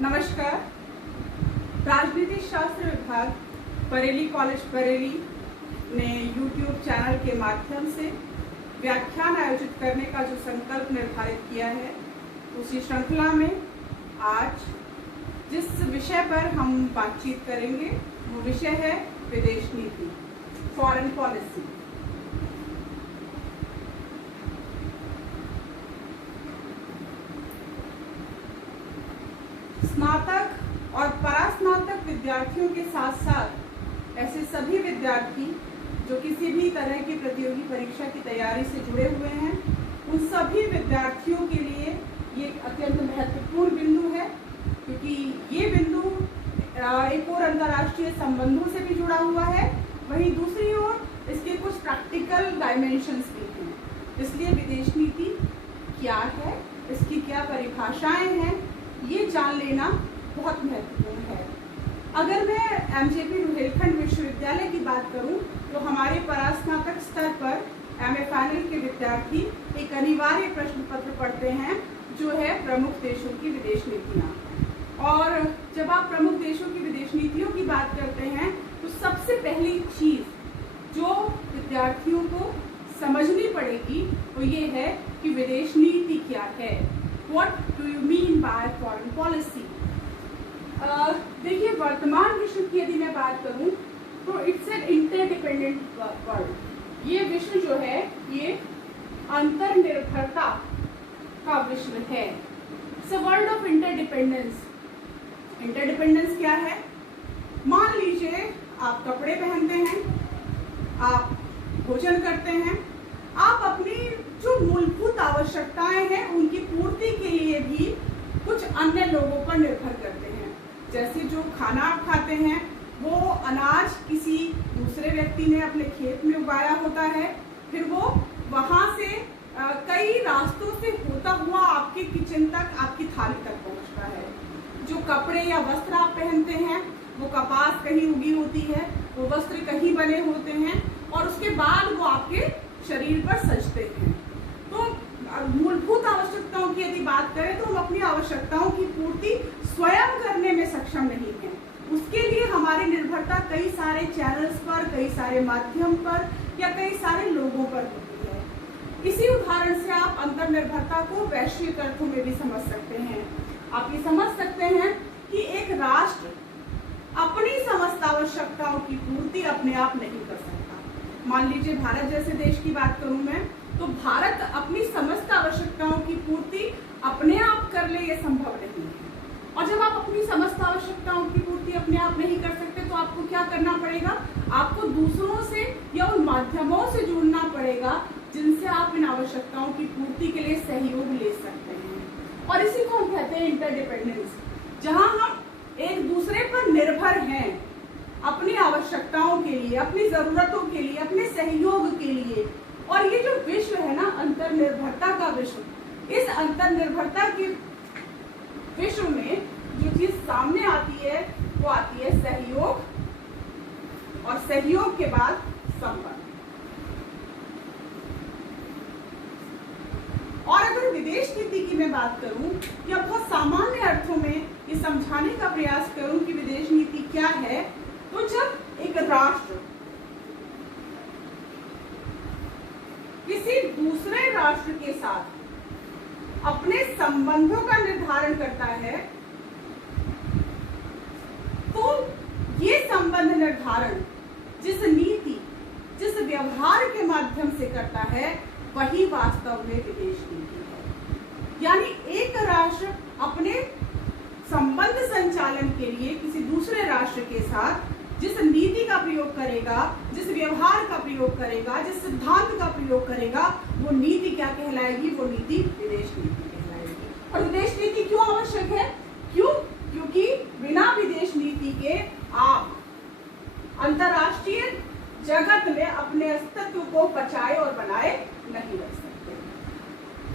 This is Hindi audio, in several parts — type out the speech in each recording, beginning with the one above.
नमस्कार। राजनीति शास्त्र विभाग बरेली कॉलेज बरेली ने YouTube चैनल के माध्यम से व्याख्यान आयोजित करने का जो संकल्प निर्धारित किया है, उसी श्रृंखला में आज जिस विषय पर हम बातचीत करेंगे वो विषय है विदेश नीति, फॉरेन पॉलिसी। स्नातक और परास्नातक विद्यार्थियों के साथ साथ ऐसे सभी विद्यार्थी जो किसी भी तरह की प्रतियोगी परीक्षा की तैयारी से जुड़े हुए हैं, उन सभी विद्यार्थियों के लिए ये अत्यंत महत्वपूर्ण बिंदु है, क्योंकि ये बिंदु एक और अंतर्राष्ट्रीय संबंधों से भी जुड़ा हुआ है, वहीं दूसरी ओर इसके कुछ प्रैक्टिकल डायमेंशंस भी हैं। इसलिए विदेश नीति क्या है, इसकी क्या परिभाषाएं हैं, ये जान लेना बहुत महत्वपूर्ण है। अगर मैं एमजेपी रुहेलखंड विश्वविद्यालय की बात करूं, तो हमारे परास्नातक स्तर पर एमए फाइनल के विद्यार्थी एक अनिवार्य प्रश्न पत्र पढ़ते हैं, जो है प्रमुख देशों की विदेश नीतियाँ। और जब आप प्रमुख देशों की विदेश नीतियों की बात करते हैं, तो सबसे पहली चीज़ जो विद्यार्थियों को समझनी पड़ेगी वो ये है कि विदेश नीति क्या है। What do you mean by foreign policy? देखिए, वर्तमान विश्व की यदि मैं बात करूं तो इट्स एन इंटरडिपेंडेंट वर्ल्ड। ये विश्व जो है ये अंतर्निर्भरता का विश्व है। It's a world of interdependence. Interdependence क्या है? मान लीजिए आप कपड़े पहनते हैं, आप भोजन करते हैं, आप अपनी जो मूलभूत आवश्यकताएं हैं उनकी पूर्ति के लिए भी कुछ अन्य लोगों पर निर्भर करते हैं। जैसे जो खाना आप खाते हैं वो अनाज किसी दूसरे व्यक्ति ने अपने खेत में उगाया होता है, फिर वो वहां से कई रास्तों से होता हुआ आपके किचन तक, आपकी थाली तक पहुंचता है। जो कपड़े या वस्त्र आप पहनते हैं वो कपास कहीं उगी होती है, वो वस्त्र कहीं बने होते हैं और उसके बाद वो आपके शरीर पर सजते हैं। तो मूलभूत आवश्यकताओं की यदि बात करें तो हम अपनी आवश्यकताओं की पूर्ति स्वयं करने में सक्षम नहीं हैं। उसके लिए हमारी निर्भरता कई सारे चैनल्स पर, कई सारे माध्यम पर या कई सारे लोगों पर होती है। इसी उदाहरण से आप अंतर्निर्भरता को वैश्विक अर्थों में भी समझ सकते हैं। आप ये समझ सकते हैं कि एक राष्ट्र अपनी समस्त आवश्यकताओं की पूर्ति अपने आप नहीं कर सकता। मान लीजिए भारत जैसे देश की बात करूं मैं, तो भारत अपनी समस्त आवश्यकताओं की पूर्ति अपने आप कर ले, ये संभव नहीं है। और जब आप अपनी समस्त आवश्यकताओं की पूर्ति अपने आप नहीं कर सकते तो आपको क्या करना पड़ेगा? आपको दूसरों से या उन माध्यमों से जुड़ना पड़ेगा जिनसे आप इन आवश्यकताओं की पूर्ति के लिए सहयोग ले सकते हैं। और इसी को हम कहते हैं इंटरडिपेंडेंस, जहां हम एक दूसरे पर निर्भर हैं अपनी आवश्यकताओं के लिए, अपनी जरूरतों के लिए, अपने सहयोग के लिए। और ये जो विश्व है ना, अंतर्निर्भरता का विश्व, इस अंतर्निर्भरता के विश्व में जो चीज सामने आती है वो आती है सहयोग, और सहयोग के बाद संबंध। और अगर विदेश नीति की मैं बात करूं या बहुत सामान्य अर्थों में ये समझाने का प्रयास करूं कि विदेश नीति क्या है, तो जब एक राष्ट्र किसी दूसरे राष्ट्र के साथ अपने संबंधों का निर्धारण करता है, तो ये संबंध निर्धारण जिस नीति, जिस व्यवहार के माध्यम से करता है, वही वास्तव में विदेश नीति है। यानी एक राष्ट्र अपने संबंध संचालन के लिए किसी दूसरे राष्ट्र के साथ जिस नीति का प्रयोग करेगा, जिस व्यवहार का प्रयोग करेगा, जिस सिद्धांत का प्रयोग करेगा, वो नीति क्या कहलाएगी? वो नीति विदेश नीति कहलाएगी। और विदेश नीति क्यों आवश्यक है? क्योंकि बिना विदेश नीति के आप अंतर्राष्ट्रीय जगत में अपने अस्तित्व को बचाए और बनाए नहीं रख सकते।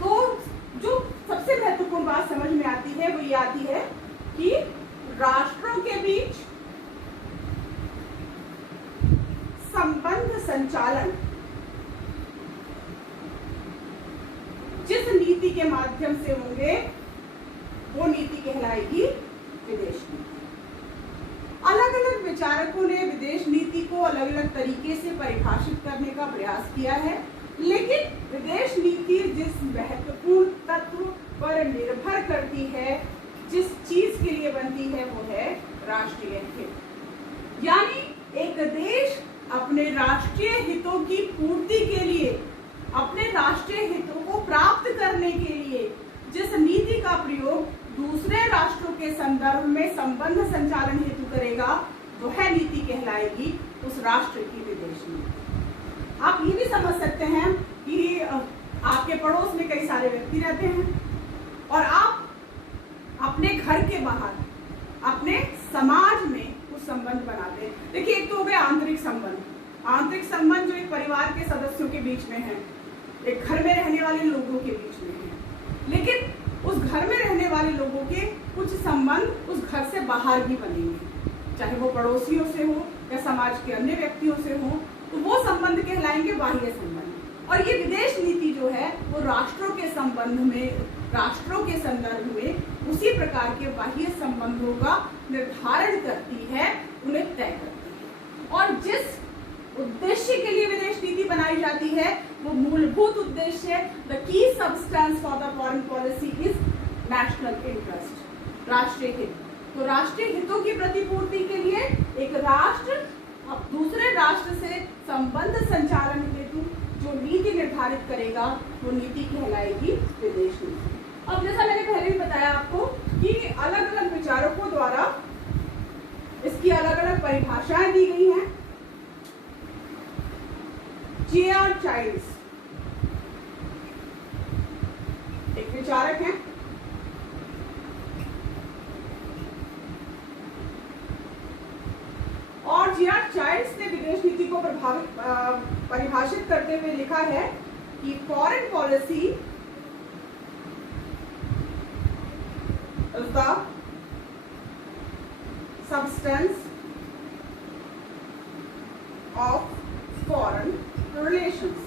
तो जो सबसे महत्वपूर्ण बात समझ में आती है वो ये आती है कि राष्ट्रों के बीच संबंध संचालन जिस नीति के माध्यम से होंगे वो नीति कहलाएगी विदेश नीति। अलग अलग विचारकों ने विदेश नीति को अलग अलग तरीके से परिभाषित करने का प्रयास किया है, लेकिन विदेश नीति जिस महत्वपूर्ण तत्व पर निर्भर करती है, जिस चीज के लिए बनती है, वो है राष्ट्रीय हित। यानी एक देश अपने राष्ट्रीय हितों की पूर्ति के लिए, अपने राष्ट्रीय हितों को प्राप्त करने के लिए जिस नीति का प्रयोग दूसरे राष्ट्रों के संदर्भ में संबंध संचालन हेतु करेगा, वह नीति कहलाएगी उस राष्ट्र की विदेश नीति। आप ये भी समझ सकते हैं कि आपके पड़ोस में कई सारे व्यक्ति रहते हैं और आप अपने घर के बाहर, अपने समाज में कुछ संबंध बनाते हैं। देखिए, एक तो हो गया आंतरिक संबंध। आंतरिक संबंध जो एक परिवार के सदस्यों के बीच में है, एक घर में रहने वाले लोगों के बीच में है, लेकिन उस घर में रहने वाले लोगों के कुछ संबंध उस घर से बाहर भी बनेंगे, चाहे वो पड़ोसियों से हो या समाज के अन्य व्यक्तियों से हो, तो वो संबंध कहलाएंगे बाह्य संबंध। और ये विदेश नीति जो है वो राष्ट्रों के संबंध में, राष्ट्रों के संदर्भ में उसी प्रकार के बाह्य संबंधों का निर्धारण करती है, उन्हें तय करती है। और जिस उद्देश्य के लिए विदेश नीति बनाई जाती है, वो मूलभूत उद्देश्य, the key substance for the foreign policy is national interest, राष्ट्रीय हित। तो राष्ट्रीय हितों की प्रतिपूर्ति के लिए एक राष्ट्र अब दूसरे राष्ट्र से संबंध संचालन हेतु जो नीति निर्धारित करेगा, वो नीति कहलाएगी विदेश नीति। अब जैसा मैंने पहले भी बताया आपको कि अलग अलग विचारकों द्वारा इसकी अलग अलग परिभाषाएं दी गई हैं। J.R. चाइल्ड्स एक विचारक हैं, और J.R. चाइल्ड्स ने विदेश नीति को परिभाषित करते हुए लिखा है कि foreign policy is the substance of foreign relations.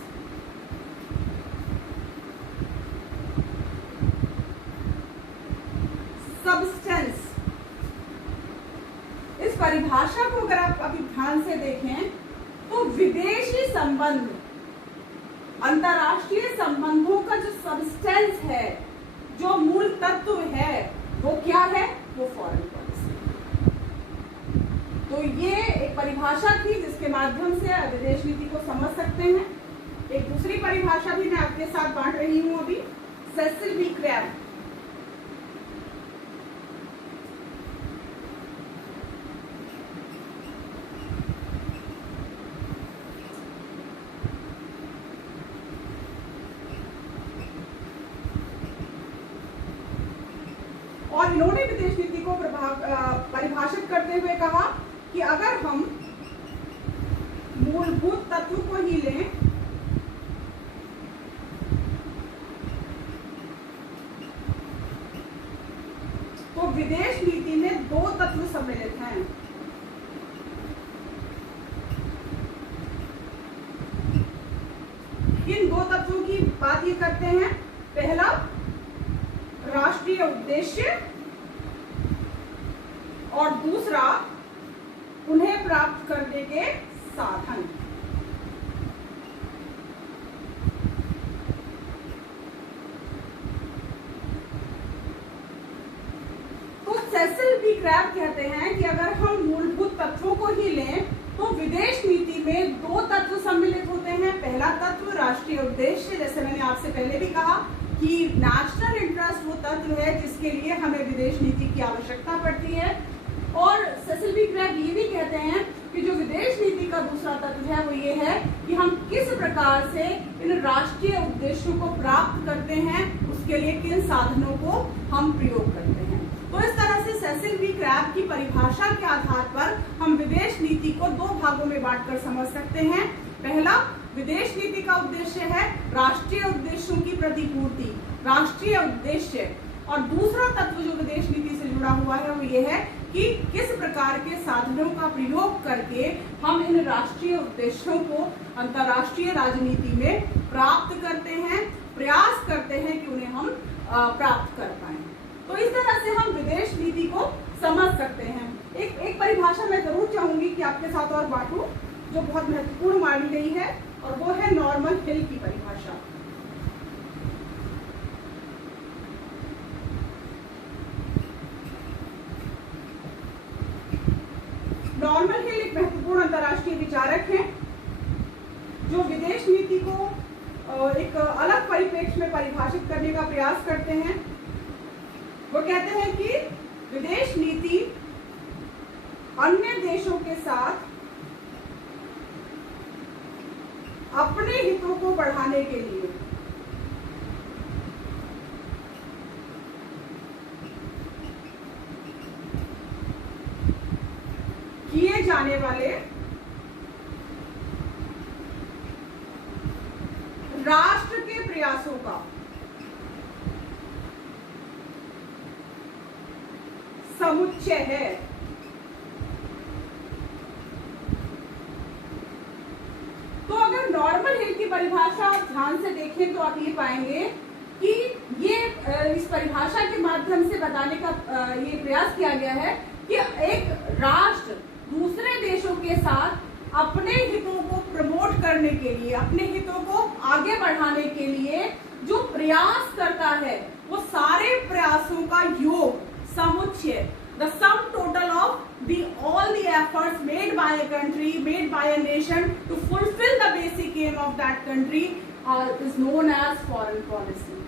Substance, इस परिभाषा को अगर आप अभी ध्यान से देखें तो विदेशी संबंध, अंतर्राष्ट्रीय संबंधों का जो सब्सटेंस है, जो मूल तत्व है, वो क्या है? वो फॉरेन पॉलिसी। तो ये एक परिभाषा थी जिसके माध्यम से विदेश नीति को समझ सकते हैं। एक दूसरी परिभाषा भी मैं आपके साथ बांट रही हूं अभी, सेसिल बी क्रैब। और इन्होंने विदेश नीति को परिभाषित करते हुए कहा कि अगर हम मूलभूत तत्व को ही लें तो विदेश नीति में दो तत्व सम्मिलित हैं। इन दो तत्वों की बात ये करते हैं, पहला राष्ट्रीय उद्देश्य और दूसरा उन्हें प्राप्त करने के साधन। तो सेसिल बी क्रैब कहते हैं कि अगर हम मूलभूत तत्वों को ही लें तो विदेश नीति में दो तत्व सम्मिलित होते हैं। पहला तत्व राष्ट्रीय उद्देश्य, जैसे मैंने आपसे पहले भी कहा कि नेशनल इंटरेस्ट वो तत्व है जिसके लिए हमें विदेश नीति की आवश्यकता पड़ती है। और सेसिल बी क्रैब ये भी कहते हैं कि जो विदेश नीति का दूसरा तत्व है वो ये है कि हम किस प्रकार से इन राष्ट्रीय उद्देश्यों को प्राप्त करते हैं, उसके लिए किन साधनों को हम प्रयोग करते हैं। तो इस तरह से सेसिल बी क्रैब की परिभाषा के आधार पर हम विदेश नीति को दो भागों में बांटकर समझ सकते हैं। पहला, विदेश नीति का उद्देश्य है राष्ट्रीय उद्देश्यों की प्रतिपूर्ति, राष्ट्रीय उद्देश्य। और दूसरा तत्व जो विदेश नीति से जुड़ा हुआ है वो ये है कि किस प्रकार के साधनों का प्रयोग करके हम इन राष्ट्रीय उद्देश्यों को अंतर्राष्ट्रीय राजनीति में प्राप्त करते हैं, प्रयास करते हैं कि उन्हें हम प्राप्त कर पाएं। तो इस तरह से हम विदेश नीति को समझ सकते हैं। एक परिभाषा मैं जरूर चाहूंगी कि आपके साथ और बांटूं जो बहुत महत्वपूर्ण मानी गई है, और वो है नॉर्मल हिल की परिभाषा। नॉर्मल हिल एक महत्वपूर्ण अंतर्राष्ट्रीय विचारक हैं जो विदेश नीति को एक अलग परिप्रेक्ष्य में परिभाषित करने का प्रयास करते हैं। वो कहते हैं कि विदेश नीति अन्य देशों के साथ अपने हितों को बढ़ाने के लिए किए जाने वाले राष्ट्र के प्रयासों का समुच्चय है। तो अगर नॉर्मल हिल की परिभाषा ध्यान से देखें तो आप ये पाएंगे कि ये इस परिभाषा के माध्यम से बताने का ये प्रयास किया गया है कि एक राष्ट्र दूसरे देशों के साथ अपने हितों को प्रमोट करने के लिए, अपने हितों को आगे बढ़ाने के लिए जो प्रयास करता है, वो सारे प्रयासों का योग, समुच्चय, the sum total of all the efforts made by a country, made by a nation to fulfill the basic aim of that country is known as foreign policy।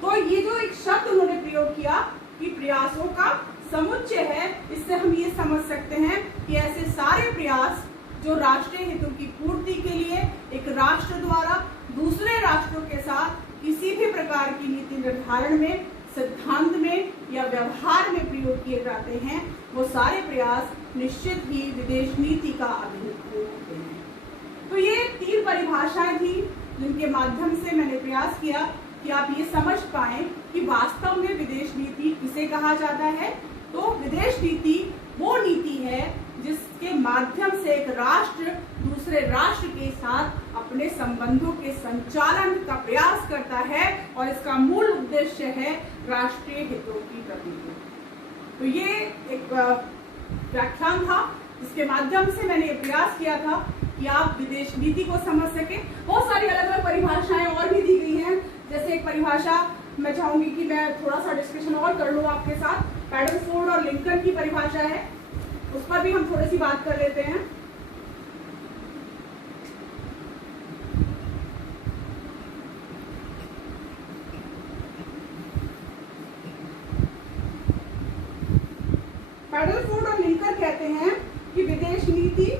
तो ये जो एक शब्द उन्होंने प्रयोग किया कि प्रयासों का समुच्चय है, इससे हम ये समझ सकते हैं कि ऐसे सारे प्रयास जो राष्ट्रीय हितों की पूर्ति के लिए एक राष्ट्र द्वारा दूसरे राष्ट्रों के साथ किसी भी प्रकार की नीति निर्धारण में, सिद्धांत में या व्यवहार में प्रयोग किए जाते हैं, वो सारे प्रयास निश्चित ही विदेश नीति का अभिन्न होते हैं। तो ये 3 परिभाषाएं थी जिनके माध्यम से मैंने प्रयास किया कि आप ये समझ पाएं कि वास्तव में विदेश नीति किसे कहा जाता है। तो विदेश नीति वो नीति है जिसके माध्यम से एक राष्ट्र दूसरे राष्ट्र के साथ अपने संबंधों के संचालन का प्रयास करता है, और इसका मूल उद्देश्य है राष्ट्रीय हितों की प्रतिनिधि। तो ये एक व्याख्यान था जिसके माध्यम से मैंने प्रयास किया था कि आप विदेश नीति को समझ सके। बहुत सारी अलग अलग परिभाषाएं और भी दी गई हैं। जैसे एक परिभाषा मैं चाहूंगी कि मैं थोड़ा सा डिस्कशन और कर लूँ आपके साथ, पैडलफोर्ड और लिंकन की परिभाषा है, उस पर भी हम थोड़ी सी बात कर लेते हैं। पैडलफोर्ड और लिंकन कहते हैं कि विदेश नीति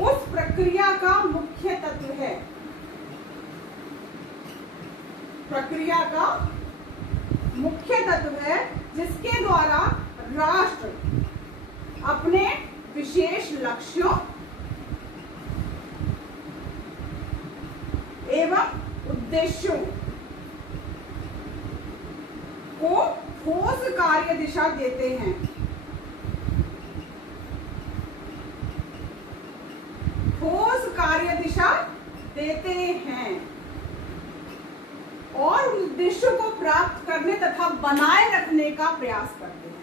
उस प्रक्रिया का मुख्य तत्व है, प्रक्रिया का मुख्य तत्व है जिसके द्वारा राष्ट्र अपने विशेष लक्ष्यों एवं उद्देश्यों को ठोस कार्य दिशा देते हैं। ठोस कार्य दिशा देते हैं और उद्देश्यों को प्राप्त करने तथा बनाए रखने का प्रयास करते हैं।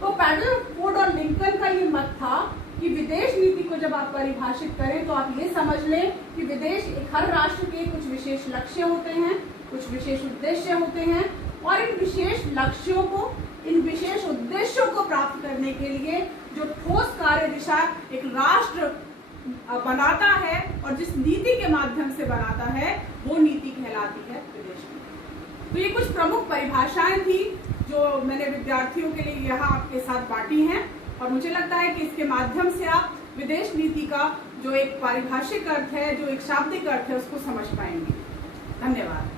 तो पैडलफोर्ड और लिंकन का ये मत था कि विदेश नीति को जब आप परिभाषित करें तो आप ये समझ लें कि विदेश हर राष्ट्र के कुछ विशेष लक्ष्य होते हैं, कुछ विशेष उद्देश्य होते हैं, और इन विशेष लक्ष्यों को, इन विशेष उद्देश्यों को प्राप्त करने के लिए जो ठोस कार्य दिशा एक राष्ट्र बनाता है और जिस नीति के माध्यम से बनाता है, वो नीति कहलाती है विदेश नीति। तो ये कुछ प्रमुख परिभाषाएं थी जो मैंने विद्यार्थियों के लिए यहाँ आपके साथ बांटी हैं, और मुझे लगता है कि इसके माध्यम से आप विदेश नीति का जो एक पारिभाषिक अर्थ है, जो एक शाब्दिक अर्थ है, उसको समझ पाएंगे। धन्यवाद।